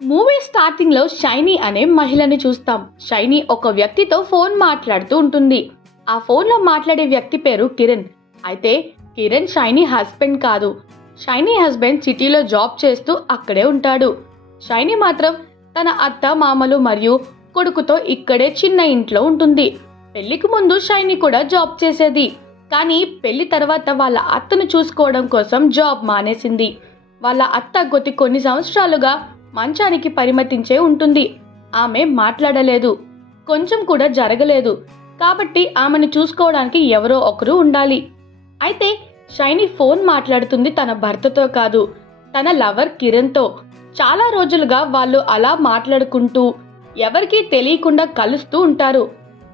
Movie starting లో shiny అనే మహిళని చూస్తాం. షైనీ ఒక వ్యక్తితో ఫోన్ మాట్లాడుతూ ఉంటుంది. ఆ ఫోన్ లో మాట్లాడే వ్యక్తి పేరు కిరణ్. అయితే కిరణ్ షైనీ హస్బెండ్ కాదు. షైనీ హస్బెండ్ సిటీలో జాబ్ చేస్తూ అక్కడే ఉంటాడు. షైనీ మాత్రం తన అత్త మామలు మరియు కొడుకుతో ఇక్కడే చిన్న ఇంట్లో ఉంటుంది. పెళ్లికి ముందు షైనీ కూడా జాబ్ చేసేది. కానీ పెళ్లి తర్వాత వాళ్ళ అత్తను చూసుకోవడం కోసం జాబ్ మానేసింది. వాళ్ళ అత్త కొన్ని సంవత్సరాలుగా మంచానికి పరిమితించే ఉంటుంది. ఆమె మాట్లాడలేదు, కొంచెం కూడా జరగలేదు. కాబట్టి ఆమెను చూసుకోవడానికి ఎవరో ఒకరు ఉండాలి. అయితే షైనీ ఫోన్ మాట్లాడుతుంది తన భర్తతో కాదు, తన లవర్ కిరణ్తో. చాలా రోజులుగా వాళ్ళు అలా మాట్లాడుకుంటూ ఎవరికీ తెలియకుండా కలుస్తూ ఉంటారు.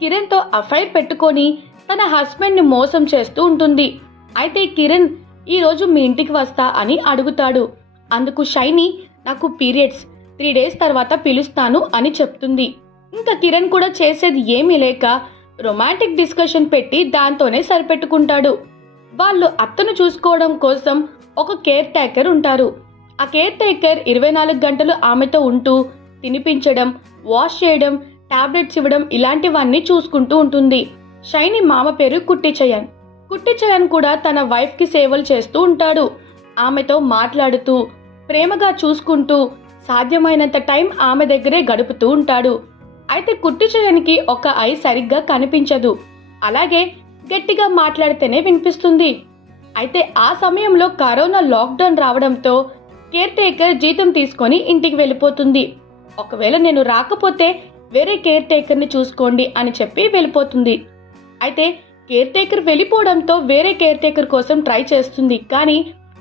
కిరణ్తో అఫైర్ పెట్టుకొని తన హస్బెండ్ని మోసం చేస్తూ ఉంటుంది. అయితే కిరణ్ ఈరోజు మీ ఇంటికి వస్తా అని అడుగుతాడు. అందుకు షైనీ నాకు పీరియడ్స్ 3 days తర్వాత పిలుస్తాను అని చెప్తుంది. ఇంకా కిరణ్ కూడా చేసేది ఏమీ లేక రొమాంటిక్ డిస్కషన్ పెట్టి దాంతోనే సరిపెట్టుకుంటాడు. వాళ్ళు అత్తను చూసుకోవడం కోసం ఒక కేర్ టేకర్ ఉంటారు. ఆ కేర్ టేకర్ 24 గంటలు ఆమెతో ఉంటూ తినిపించడం, వాష్ చేయడం, టాబ్లెట్స్ ఇవ్వడం ఇలాంటివన్నీ చూసుకుంటూ ఉంటుంది. షైనీ మామ పేరు కుట్టిచయన్. కుట్టిచయన్ కూడా తన వైఫ్కి సేవలు చేస్తూ ఉంటాడు. ఆమెతో మాట్లాడుతూ ప్రేమగా చూసుకుంటూ సాధ్యమైనంత టైం ఆమె దగ్గరే గడుపుతూ ఉంటాడు. అయితే కుట్టిచయన్కి ఒక ఐ సరిగ్గా కనిపించదు. అలాగే గట్టిగా మాట్లాడితేనే వినిపిస్తుంది. అయితే ఆ సమయంలో కరోనా లాక్డౌన్ రావడంతో కేర్ టేకర్ జీతం తీసుకొని ఇంటికి వెళ్ళిపోతుంది. ఒకవేళ నేను రాకపోతే వేరే కేర్ టేకర్ని చూసుకోండి అని చెప్పి వెళ్ళిపోతుంది. అయితే కేర్ టేకర్ వెళ్ళిపోవడంతో వేరే కేర్ టేకర్ కోసం ట్రై చేస్తుంది. కానీ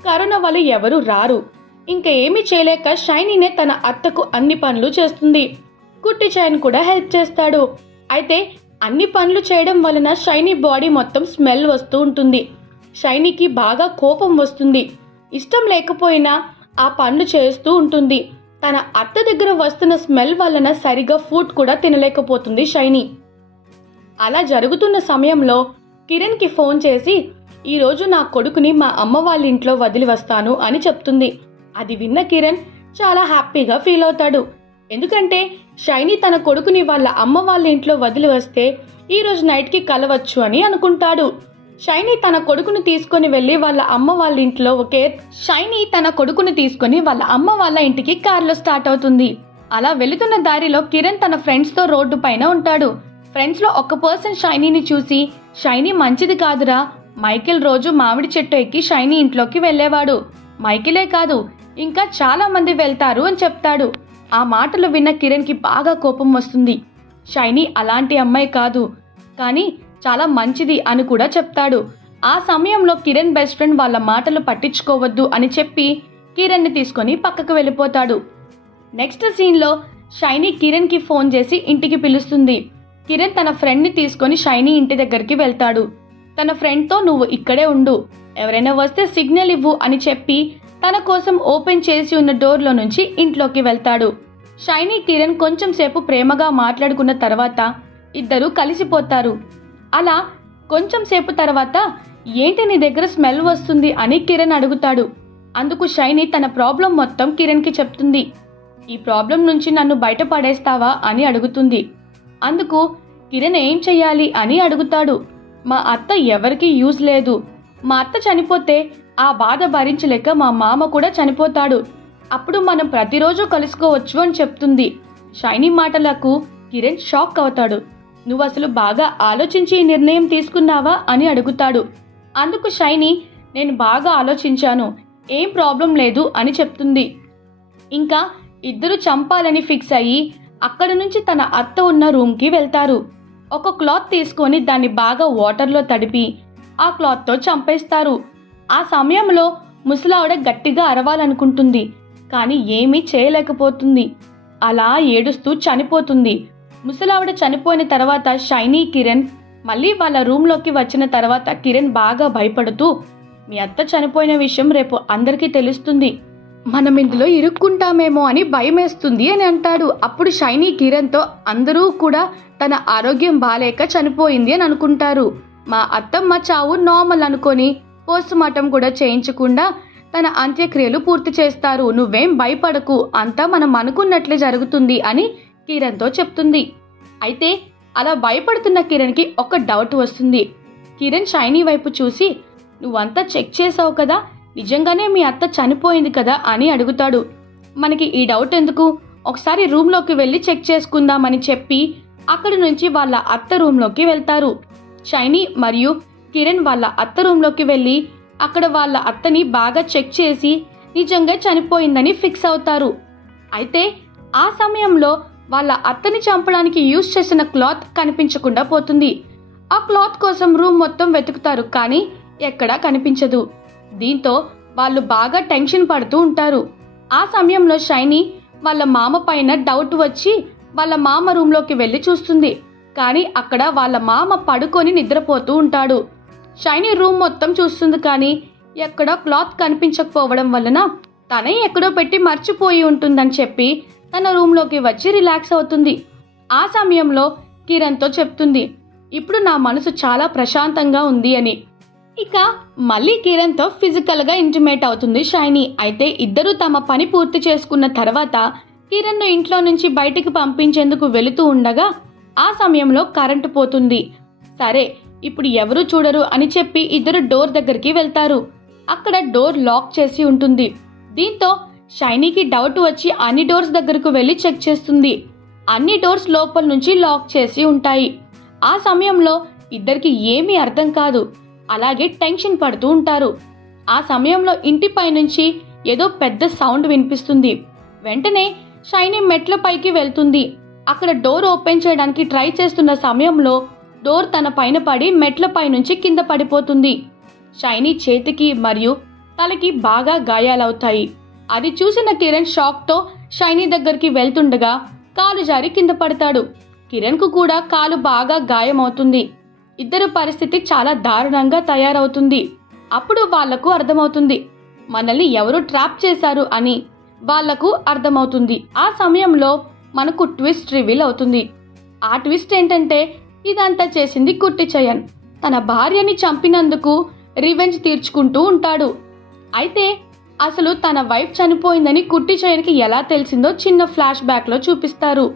కరోనా వల్ల ఎవరూ రారు. ఇంకా ఏమీ చేయలేక షైనీనే తన అత్తకు అన్ని పనులు చేస్తుంది. కుట్టిచయన్ కూడా హెల్ప్ చేస్తాడు. అయితే అన్ని పనులు చేయడం వలన షైనీ బాడీ మొత్తం స్మెల్ వస్తూ ఉంటుంది. షైనీకి బాగా కోపం వస్తుంది. ఇష్టం లేకపోయినా ఆ పనులు చేస్తూ ఉంటుంది. తన అత్త దగ్గర వస్తున్న స్మెల్ వలన సరిగా ఫుడ్ కూడా తినలేకపోతుంది షైనీ. అలా జరుగుతున్న సమయంలో కిరణ్కి ఫోన్ చేసి ఈరోజు నా కొడుకుని మా అమ్మ వాళ్ళ ఇంట్లో వదిలి వస్తాను అని చెప్తుంది. అది విన్న కిరణ్ చాలా హ్యాపీగా ఫీల్ అవుతాడు. ఎందుకంటే షైనీ తన కొడుకుని వాళ్ళ అమ్మ వాళ్ళ ఇంట్లో వదిలి వస్తే ఈరోజు నైట్కి కలవచ్చు అని అనుకుంటాడు. షైనీ తన కొడుకుని తీసుకొని వెళ్ళి వాళ్ళ అమ్మ వాళ్ళ ఇంటికి కార్లో స్టార్ట్ అవుతుంది. అలా వెళుతున్న దారిలో కిరణ్ తన ఫ్రెండ్స్తో రోడ్డు పైన ఉంటాడు. ఫ్రెండ్స్లో ఒక పర్సన్ షైనీని చూసి షైనీ మంచిది కాదురా, మైకేల్ రోజు మామిడి చెట్టు ఎక్కి షైనీ ఇంట్లోకి వెళ్ళేవాడు. మైకేలే కాదు ఇంకా చాలా మంది వెళ్తారు అని చెప్తాడు. ఆ మాటలు విన్న కిరణ్కి బాగా కోపం వస్తుంది. షైనీ అలాంటి అమ్మాయి కాదు, కానీ చాలా మంచిది అని కూడా చెప్తాడు. ఆ సమయంలో కిరణ్ బెస్ట్ ఫ్రెండ్ వాళ్ళ మాటలు పట్టించుకోవద్దు అని చెప్పి కిరణ్ని తీసుకొని పక్కకు వెళ్ళిపోతాడు. నెక్స్ట్ సీన్లో షైనీ కిరణ్కి ఫోన్ చేసి ఇంటికి పిలుస్తుంది. కిరణ్ తన ఫ్రెండ్ని తీసుకొని షైనీ ఇంటి దగ్గరికి వెళ్తాడు. తన ఫ్రెండ్తో నువ్వు ఇక్కడే ఉండు, ఎవరైనా వస్తే సిగ్నల్ ఇవ్వు అని చెప్పి తన కోసం ఓపెన్ చేసి ఉన్న డోర్లో నుంచి ఇంట్లోకి వెళ్తాడు. షైనీ కిరణ్ కొంచెం సేపు ప్రేమగా మాట్లాడుకున్న తర్వాత ఇద్దరు కలిసిపోతారు. అలా కొంచెం సేపు తర్వాత ఏంటి నీ దగ్గర స్మెల్ వస్తుంది అని కిరణ్ అడుగుతాడు. అందుకు షైనీ తన ప్రాబ్లం మొత్తం కిరణ్కి చెప్తుంది. ఈ ప్రాబ్లం నుంచి నన్ను బయటపడేస్తావా అని అడుగుతుంది. అందుకు కిరణ్ ఏం చెయ్యాలి అని అడుగుతాడు. మా అత్త ఎవరికీ యూజ్ లేదు, మా అత్త చనిపోతే ఆ బాధ భరించలేక మా మామ కూడా చనిపోతాడు, అప్పుడు మనం ప్రతిరోజు కలుసుకోవచ్చు అని చెప్తుంది. షైనీ మాటలకు కిరణ్ షాక్ అవుతాడు. నువ్వు అసలు బాగా ఆలోచించి ఈ నిర్ణయం తీసుకున్నావా అని అడుగుతాడు. అందుకు షైనీ నేను బాగా ఆలోచించాను, ఏం ప్రాబ్లం లేదు అని చెప్తుంది. ఇంకా ఇద్దరు చంపాలని ఫిక్స్ అయ్యి అక్కడ నుంచి తన అత్త ఉన్న రూమ్కి వెళ్తారు. ఒక క్లాత్ తీసుకొని దాన్ని బాగా వాటర్లో తడిపి ఆ క్లాత్తో చంపేస్తారు. ఆ సమయంలో ముసలావిడ గట్టిగా అరవాలనుకుంటుంది, కానీ ఏమీ చేయలేకపోతుంది. అలా ఏడుస్తూ చనిపోతుంది. ముసలావిడ చనిపోయిన తర్వాత షైనీ కిరణ్ మళ్ళీ వాళ్ళ రూమ్లోకి వచ్చిన తర్వాత కిరణ్ బాగా భయపడుతూ మీ అత్త చనిపోయిన విషయం రేపు అందరికీ తెలుస్తుంది, మనం ఇందులో ఇరుక్కుంటామేమో అని భయమేస్తుంది అని అంటాడు. అప్పుడు షైనీ కిరణ్తో అందరూ కూడా తన ఆరోగ్యం బాలేక చనిపోయింది అని అనుకుంటారు. మా అత్తమ్మ చావు నార్మల్ అనుకొని పోస్ట్ మార్టం కూడా చేయించకుండా తన అంత్యక్రియలు పూర్తి చేస్తారు. నువ్వేం భయపడకు, అంతా మనం అనుకున్నట్లే జరుగుతుంది అని కిరణ్తో చెప్తుంది. అయితే అలా భయపడుతున్న కిరణ్కి ఒక డౌట్ వస్తుంది. కిరణ్ షైనీ వైపు చూసి, నువ్వంతా చెక్ చేసావు కదా, నిజంగానే మీ అత్త చనిపోయింది కదా అని అడుగుతాడు. మనకి ఈ డౌట్ ఎందుకు, ఒకసారి రూమ్లోకి వెళ్ళి చెక్ చేసుకుందామని చెప్పి అక్కడి నుంచి వాళ్ళ అత్త రూమ్లోకి వెళ్తారు. షైనీ మరియు కిరణ్ వాళ్ళ అత్త రూమ్లోకి వెళ్ళి అక్కడ వాళ్ళ అత్తని బాగా చెక్ చేసి నిజంగా చనిపోయిందని ఫిక్స్ అవుతారు. అయితే ఆ సమయంలో వాళ్ళ అత్తని చంపడానికి యూజ్ చేసిన క్లాత్ కనిపించకుండా పోతుంది. ఆ క్లాత్ కోసం రూమ్ మొత్తం వెతుకుతారు, కానీ ఎక్కడా కనిపించదు. దీంతో వాళ్ళు బాగా టెన్షన్ పడుతూ ఉంటారు. ఆ సమయంలో షైనీ వాళ్ళ మామ పైన డౌట్ వచ్చి వాళ్ళ మామ రూమ్లోకి వెళ్ళి చూస్తుంది. కానీ అక్కడ వాళ్ళ మామ పడుకొని నిద్రపోతూ ఉంటాడు. షైనీ రూమ్ మొత్తం చూస్తుంది, కానీ ఎక్కడ క్లాత్ కనిపించకపోవడం వలన తనే ఎక్కడో పెట్టి మర్చిపోయి ఉంటుందని చెప్పి తన రూమ్లోకి వచ్చి రిలాక్స్ అవుతుంది. ఆ సమయంలో కిరణ్తో చెప్తుంది, ఇప్పుడు నా మనసు చాలా ప్రశాంతంగా ఉంది అని. ఇక మళ్ళీ కిరణ్తో ఫిజికల్గా ఇంటిమేట్ అవుతుంది షైనీ. అయితే ఇద్దరూ తమ పని పూర్తి చేసుకున్న తర్వాత కిరణ్ను ఇంట్లో నుంచి బయటికి పంపించేందుకు వెళుతూ ఉండగా ఆ సమయంలో కరెంటు పోతుంది. సరే, ఇప్పుడు ఎవరు చూడరు అని చెప్పి ఇద్దరు డోర్ దగ్గరికి వెళ్తారు. అక్కడ డోర్ లాక్ చేసి ఉంటుంది. దీంతో షైనీకి డౌట్ వచ్చి అన్ని డోర్స్ దగ్గరకు వెళ్ళి చెక్ చేస్తుంది. అన్ని డోర్స్ లోపల నుంచి లాక్ చేసి ఉంటాయి. ఆ సమయంలో ఇద్దరికి ఏమీ అర్థం కాదు, అలాగే టెన్షన్ పడుతూ ఉంటారు. ఆ సమయంలో ఇంటిపై నుంచి ఏదో పెద్ద సౌండ్ వినిపిస్తుంది. వెంటనే షైనీ మెట్ల పైకి వెళ్తుంది. అక్కడ డోర్ ఓపెన్ చేయడానికి ట్రై చేస్తున్న సమయంలో డోర్ తన పైన పడి మెట్లపై నుంచి కింద పడిపోతుంది. షైనీ చేతికి మరియు తలకి బాగా గాయాలవుతాయి. అది చూసిన కిరణ్ షాక్తో షైనీ దగ్గరికి వెళ్తుండగా కాలు జారి కింద పడతాడు. కిరణ్కు కూడా కాలు బాగా గాయమవుతుంది. ఇద్దరు పరిస్థితి చాలా దారుణంగా తయారవుతుంది. అప్పుడు వాళ్లకు అర్థమవుతుంది, మనల్ని ఎవరు ట్రాప్ చేశారు అని వాళ్లకు అర్థమవుతుంది. ఆ సమయంలో మనకు ట్విస్ట్ రివీల్ అవుతుంది. ఆ ట్విస్ట్ ఏంటంటే, ఇదంతా చేసింది కుట్టి చయన్. తన భార్యని చంపినందుకు రివెంజ్ తీర్చుకుంటూ ఉంటాడు. అయితే అసలు తన వైఫ్ చనిపోయిందని కుట్టి చయన్కి ఎలా తెలిసిందో చిన్న ఫ్లాష్ బ్యాక్లో చూపిస్తారు.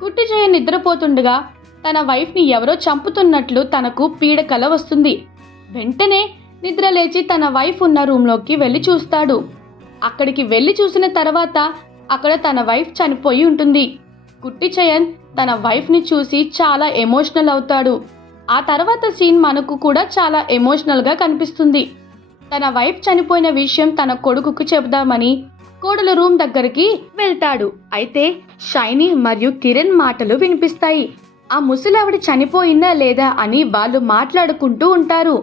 కుట్టి చయన్ నిద్రపోతుండగా తన వైఫ్ని ఎవరో చంపుతున్నట్లు తనకు పీడకల వస్తుంది. వెంటనే నిద్ర లేచి తన వైఫ్ ఉన్న రూమ్లోకి వెళ్ళి చూస్తాడు. అక్కడికి వెళ్ళి చూసిన తర్వాత అక్కడ తన వైఫ్ చనిపోయి ఉంటుంది. కుట్టి చయన్ తన వైఫ్ని చూసి చాలా ఎమోషనల్ అవుతాడు. ఆ తర్వాత సీన్ మనకు కూడా చాలా ఎమోషనల్గా కనిపిస్తుంది. తన వైఫ్ చనిపోయిన విషయం తన కొడుకుకు చెబుదామని కోడల రూమ్ దగ్గరికి వెళ్తాడు. అయితే షైనీ మరియు కిరణ్ మాటలు వినిపిస్తాయి. ఆ ముసలావిడ చనిపోయిందా లేదా అని వాళ్ళు మాట్లాడుకుంటూ ఉంటారు.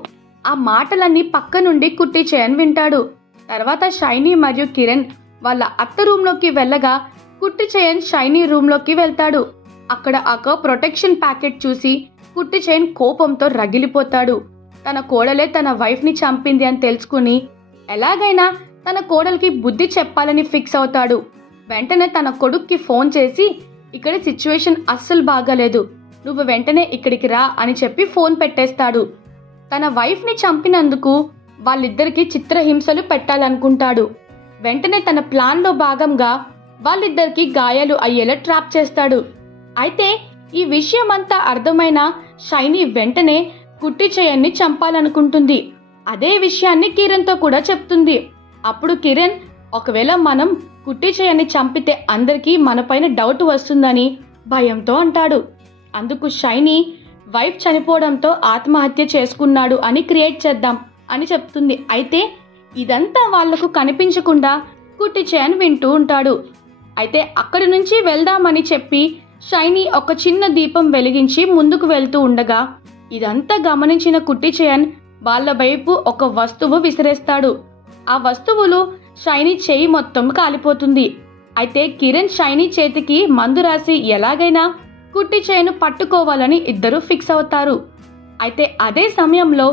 ఆ మాటలన్నీ పక్క నుండి కుట్టి చయన్ వింటాడు. తర్వాత షైనీ మరియు కిరణ్ వాళ్ళ అత్త రూమ్లోకి వెళ్ళగా కుట్టి చయన్ షైనీ రూమ్లోకి వెళ్తాడు. అక్కడ ఒక ప్రొటెక్షన్ ప్యాకెట్ చూసి కుట్టి చయన్ కోపంతో రగిలిపోతాడు. తన కోడలే తన వైఫ్ని చంపింది అని తెలుసుకుని ఎలాగైనా తన కోడలికి బుద్ధి చెప్పాలని ఫిక్స్ అవుతాడు. వెంటనే తన కొడుక్కి ఫోన్ చేసి, ఇక్కడ సిచ్యువేషన్ అస్సలు బాగాలేదు, నువ్వు వెంటనే ఇక్కడికి రా అని చెప్పి ఫోన్ పెట్టేస్తాడు. తన వైఫ్ని చంపినందుకు వాళ్ళిద్దరికీ చిత్రహింసలు పెట్టాలనుకుంటాడు. వెంటనే తన ప్లాన్లో భాగంగా వాళ్ళిద్దరికీ గాయాలు అయ్యేలా ట్రాప్ చేస్తాడు. అయితే ఈ విషయం అంతా అర్థమైన షైనీ వెంటనే కుట్టి చయన్ని చంపాలనుకుంటుంది. అదే విషయాన్ని కిరణ్తో కూడా చెప్తుంది. అప్పుడు కిరణ్, ఒకవేళ మనం కుట్టి చయన్ని చంపితే అందరికీ మనపైన డౌట్ వస్తుందని భయంతో అంటాడు. అందుకు షైనీ, వైఫ్ చనిపోవడంతో ఆత్మహత్య చేసుకున్నాడు అని క్రియేట్ చేద్దాం అని చెప్తుంది. అయితే ఇదంతా వాళ్లకు కనిపించకుండా కుట్టి చయన్ వింటూ ఉంటాడు. అయితే అక్కడి నుంచి వెళ్దామని చెప్పి షైనీ ఒక చిన్న దీపం వెలిగించి ముందుకు వెళ్తూ ఉండగా ఇదంతా గమనించిన కుట్టి చయన్ వాళ్ళ వైపు ఒక వస్తువు విసిరేస్తాడు. ఆ వస్తువులు షైనీ చేయి మొత్తం కాలిపోతుంది. అయితే కిరణ్ షైనీ చేతికి మందు రాసి ఎలాగైనా కుట్టి చయన్ పట్టుకోవాలని ఇద్దరు ఫిక్స్ అవుతారు. అయితే అదే సమయంలో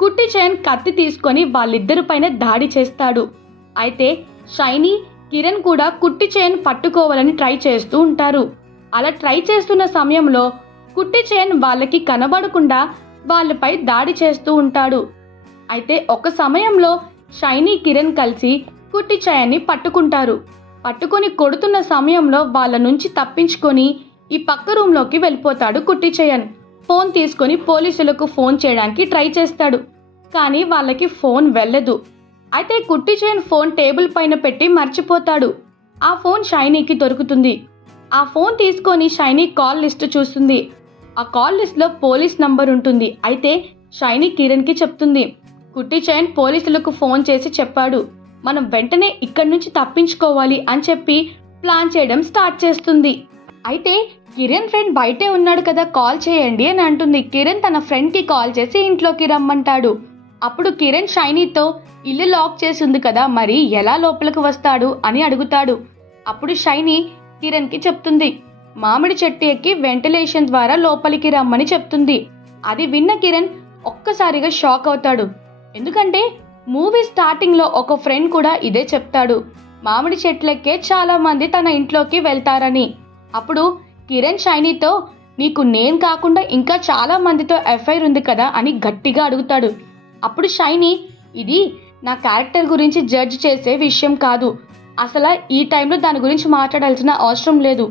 కుట్టి చయన్ కత్తి తీసుకొని వాళ్ళిద్దరి పైన దాడి చేస్తాడు. అయితే షైనీ, కిరణ్ కూడా కుట్టి చయన్ పట్టుకోవాలని ట్రై చేస్తూ ఉంటారు. అలా ట్రై చేస్తున్న సమయంలో కుట్టి చయన్ వాళ్ళకి కనబడకుండా వాళ్ళపై దాడి చేస్తూ ఉంటాడు. అయితే ఒక సమయంలో షైనీ కిరణ్ కలిసి కుట్టి చైన్ని పట్టుకుంటారు. పట్టుకొని కొడుతున్న సమయంలో వాళ్ళ నుంచి తప్పించుకొని ఈ పక్క రూమ్లోకి వెళ్ళిపోతాడు కుట్టి చైన్. ఫోన్ తీసుకొని పోలీసులకు ఫోన్ చేయడానికి ట్రై చేస్తాడు. కానీ వాళ్ళకి ఫోన్ వెళ్ళదు. అయితే కుట్టి చైన్ ఫోన్ టేబుల్ పైన పెట్టి మర్చిపోతాడు. ఆ ఫోన్ షైనీకి దొరుకుతుంది. ఆ ఫోన్ తీసుకొని షైనీ కాల్ లిస్ట్ చూస్తుంది. ఆ కాల్ లిస్ట్లో పోలీస్ నంబర్ ఉంటుంది. అయితే షైనీ కిరణ్కి చెప్తుంది, కుట్టి చైన్ పోలీసులకు ఫోన్ చేసి చెప్పాడు, మనం వెంటనే ఇక్కడి నుంచి తప్పించుకోవాలి అని చెప్పి ప్లాన్ చేయడం స్టార్ట్ చేస్తుంది. అయితే కిరణ్ ఫ్రెండ్ బయటే ఉన్నాడు కదా, కాల్ చేయండి అని అంటుంది. కిరణ్ తన ఫ్రెండ్కి కాల్ చేసి ఇంట్లోకి రమ్మంటాడు. అప్పుడు కిరణ్ షైనీతో ఇల్లు లాక్ చేసి ఉంది కదా, మరి ఎలా లోపలికి వస్తాడు అని అడుగుతాడు. అప్పుడు షైనీ కిరణ్కి చెప్తుంది, మామిడి చెట్టు ఎక్కి వెంటిలేషన్ ద్వారా లోపలికి రమ్మని చెప్తుంది. అది విన్న కిరణ్ ఒక్కసారిగా షాక్ అవుతాడు. ఎందుకంటే మూవీ స్టార్టింగ్లో ఒక ఫ్రెండ్ కూడా ఇదే చెప్తాడు, మామిడి చెట్లెక్కే చాలా మంది తన ఇంట్లోకి వెళ్తారని. అప్పుడు కిరణ్ షైనీతో, నీకు నేను కాకుండా ఇంకా చాలా మందితో ఎఫ్ఐఆర్ ఉంది కదా అని గట్టిగా అడుగుతాడు. అప్పుడు షైనీ, ఇది నా క్యారెక్టర్ గురించి జడ్జ్ చేసే విషయం కాదు, అసలు ఈ టైంలో దాని గురించి మాట్లాడాల్సిన అవసరం లేదు,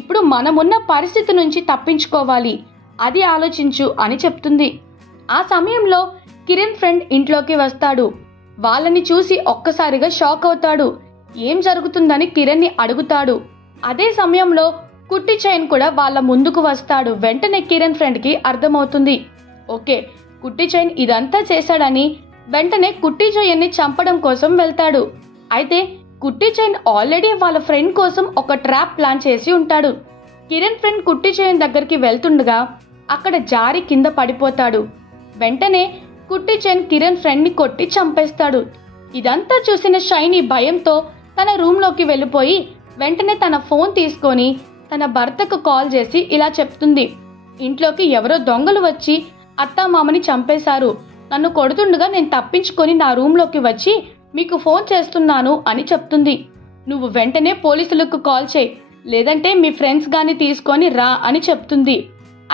ఇప్పుడు మనమున్న పరిస్థితి నుంచి తప్పించుకోవాలి, అది ఆలోచించు అని చెప్తుంది. ఆ సమయంలో కిరణ్ ఫ్రెండ్ ఇంట్లోకి వస్తాడు. వాళ్ళని చూసి ఒక్కసారిగా షాక్ అవుతాడు. ఏం జరుగుతుందని కిరణ్ని అడుగుతాడు. అదే సమయంలో కుట్టి చైన్ కూడా వాళ్ళ ముందుకు వస్తాడు. వెంటనే కిరణ్ ఫ్రెండ్కి అర్థమవుతుంది, ఓకే కుట్టి చైన్ ఇదంతా చేశాడని. వెంటనే కుట్టి చైన్ని చంపడం కోసం వెళ్తాడు. అయితే కుట్టి చైన్ ఆల్రెడీ వాళ్ళ ఫ్రెండ్ కోసం ఒక ట్రాప్ ప్లాన్ చేసి ఉంటాడు. కిరణ్ ఫ్రెండ్ కుట్టి చైన్ దగ్గరికి వెళ్తుండగా అక్కడ జారి కింద పడిపోతాడు. వెంటనే కుట్టి చైన్ కిరణ్ ఫ్రెండ్ని కొట్టి చంపేస్తాడు. ఇదంతా చూసిన షైనీ భయంతో తన రూమ్లోకి వెళ్ళిపోయి వెంటనే తన ఫోన్ తీసుకొని తన భర్తకు కాల్ చేసి ఇలా చెప్తుంది, ఇంట్లోకి ఎవరో దొంగలు వచ్చి అత్తామామని చంపేశారు, నన్ను కొడుతుండగా నేను తప్పించుకొని నా రూమ్లోకి వచ్చి మీకు ఫోన్ చేస్తున్నాను అని చెప్తుంది. నువ్వు వెంటనే పోలీసులకు కాల్ చేయి, లేదంటే మీ ఫ్రెండ్స్ గాని తీసుకొని రా అని చెప్తుంది.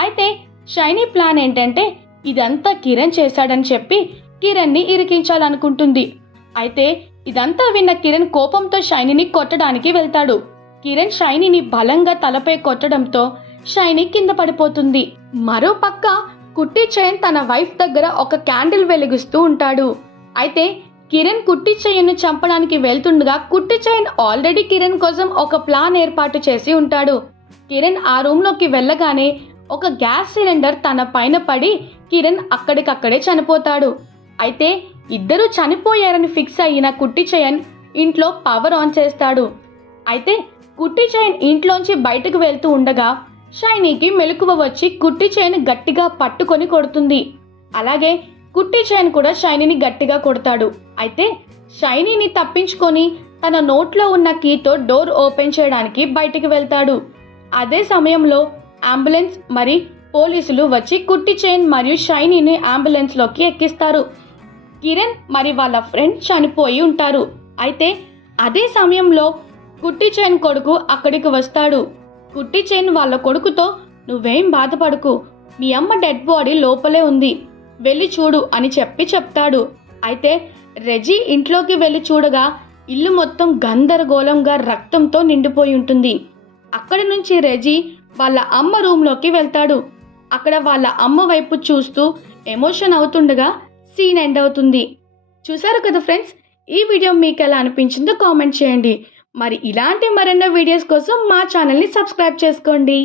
అయితే షైనీ ప్లాన్ ఏంటంటే ఇదంతా కిరణ్ చేశాడని చెప్పి కిరణ్ని ఇరికించాలనుకుంటుంది. అయితే ఇదంతా విన్న కిరణ్ కోపంతో షైనీని కొట్టడానికి వెళ్తాడు. కిరణ్ షైనీని బలంగా తలపై కొట్టడంతో షైనీ కింద పడిపోతుంది. మరో పక్క కుట్టి చైన్ తన వైఫ్ దగ్గర ఒక క్యాండిల్ వెలిగిస్తూ ఉంటాడు. అయితే కిరణ్ కుట్టి చైన్ను చంపడానికి వెళ్తుండగా కుట్టి చైన్ ఆల్రెడీ కిరణ్ కోసం ఒక ప్లాన్ ఏర్పాటు చేసి ఉంటాడు. కిరణ్ ఆ రూమ్లోకి వెళ్ళగానే ఒక గ్యాస్ సిలిండర్ తన పైన పడి కిరణ్ అక్కడికక్కడే చనిపోతాడు. అయితే ఇద్దరూ చనిపోయారని ఫిక్స్ అయిన కుట్టి చైన్ ఇంట్లో పవర్ ఆన్ చేస్తాడు. అయితే కుట్టి చైన్ ఇంట్లోంచి బయటకు వెళ్తూ ఉండగా షైనీకి మెలకువ వచ్చి కుట్టి చైన్ గట్టిగా పట్టుకొని కొడుతుంది. అలాగే కుట్టి చైన్ కూడా షైనీని గట్టిగా కొడతాడు. అయితే షైనీని తప్పించుకొని తన నోట్లో ఉన్న కీతో డోర్ ఓపెన్ చేయడానికి బయటికి వెళ్తాడు. అదే సమయంలో అంబులెన్స్ మరి పోలీసులు వచ్చి కుట్టి చైన్ మరియు షైనీని అంబులెన్స్లోకి ఎక్కిస్తారు. కిరణ్ మరి వాళ్ళ ఫ్రెండ్ చనిపోయి ఉంటారు. అయితే అదే సమయంలో కుట్టి చైన్ కొడుకు అక్కడికి వస్తాడు. కుట్టి చైన్ వాళ్ళ కొడుకుతో, నువ్వేం బాధపడకు, మీ అమ్మ డెడ్ బాడీ లోపలే ఉంది, వెళ్ళి చూడు అని చెప్తాడు. అయితే రెజీ ఇంట్లోకి వెళ్ళి చూడగా ఇల్లు మొత్తం గందరగోళంగా రక్తంతో నిండిపోయి ఉంటుంది. అక్కడి నుంచి రెజీ వాళ్ళ అమ్మ రూమ్లోకి వెళ్తాడు. అక్కడ వాళ్ళ అమ్మ వైపు చూస్తూ ఎమోషన్ అవుతుండగా సీన్ ఎండ్ అవుతుంది. చూసారు కదా ఫ్రెండ్స్, ఈ వీడియో మీకు ఎలా అనిపించిందో కామెంట్ చేయండి. మరి ఇలాంటి మరెన్నో వీడియోస్ కోసం మా ఛానల్ని సబ్స్క్రైబ్ చేసుకోండి.